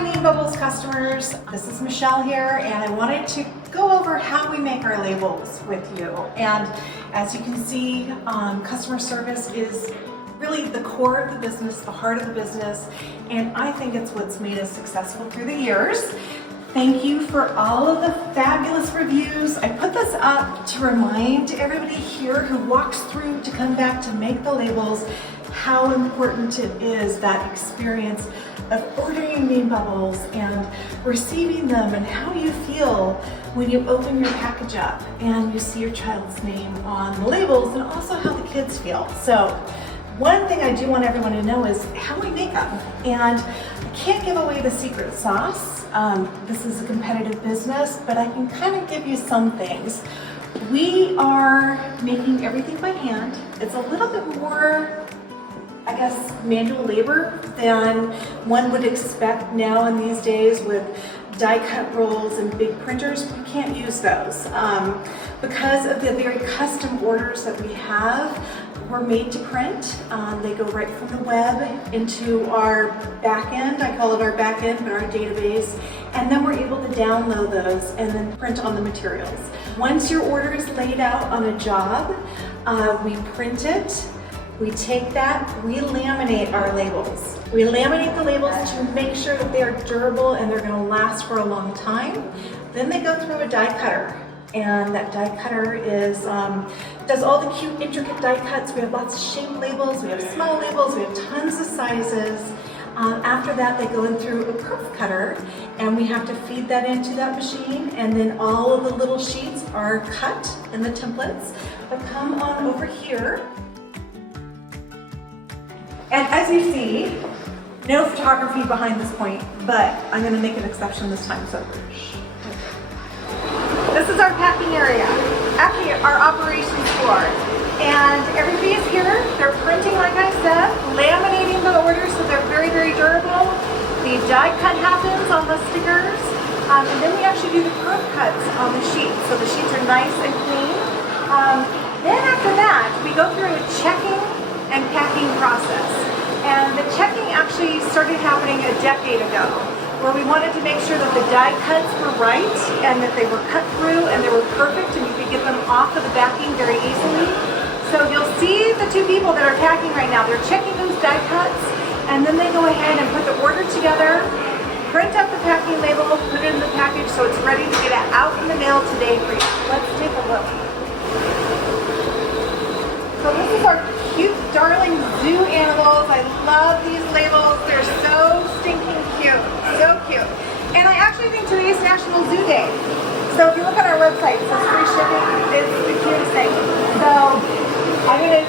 Hi Mean Bubbles customers, this is Michelle here, and I wanted to go over how we make our labels with you. And as you can see, customer service is really the core of the business, the heart of the business, and I think it's what's made us successful through the years. Thank you for all of the fabulous reviews. I put this up to remind everybody here who walks through to come back to make the labels how important it is, that experience of ordering Mean Bubbles and receiving them, and how you feel when you open your package up and you see your child's name on the labels, and also how the kids feel. So one thing I do want everyone to know is how we make them, and I can't give away the secret sauce. This is a competitive business, but I can kind of give you some things. We are making everything by hand. It's a little bit more, I guess, manual labor than one would expect now in these days with die cut rolls and big printers. We can't use those. Because of the very custom orders that we have, we're made to print. They go right from the web into our back end. I call it our back end, but our database. And then we're able to download those and then print on the materials. Once your order is laid out on a job, we print it. We take that, we laminate our labels. We laminate the labels to make sure that they're durable and they're gonna last for a long time. Then they go through a die cutter. And that die cutter does all the cute, intricate die cuts. We have lots of shape labels, we have small labels, we have tons of sizes. After that, they go in through a curve cutter, and we have to feed that into that machine, and then all of the little sheets are cut in the templates. But come on over here. And as you see, no photography behind this point, but I'm gonna make an exception this time, so. This is our packing area, actually our operations floor. And everybody is here, they're printing like I said, laminating the orders so they're very, very durable. The die cut happens on the stickers, and then we actually do the curve cuts on the sheets, so the sheets are nice and clean. Then after that, we go through a checking and packing process. And the checking actually started happening a decade ago, where we wanted to make sure that the die cuts were right and that they were cut through and they were perfect and you could get them off of the backing very easily. So you'll see the two people that are packing right now. They're checking those die cuts, and then they go ahead and put the order together, print up the packing label, put it in the package so it's ready to get out in the mail today for you. Let's take a look. So this is our cute, darling zoo animals. I love these labels. They're so stinking cute, so cute. And I actually think today is National Zoo Day. So if you look on our website, it says free shipping. It's the cutest thing. So I'm gonna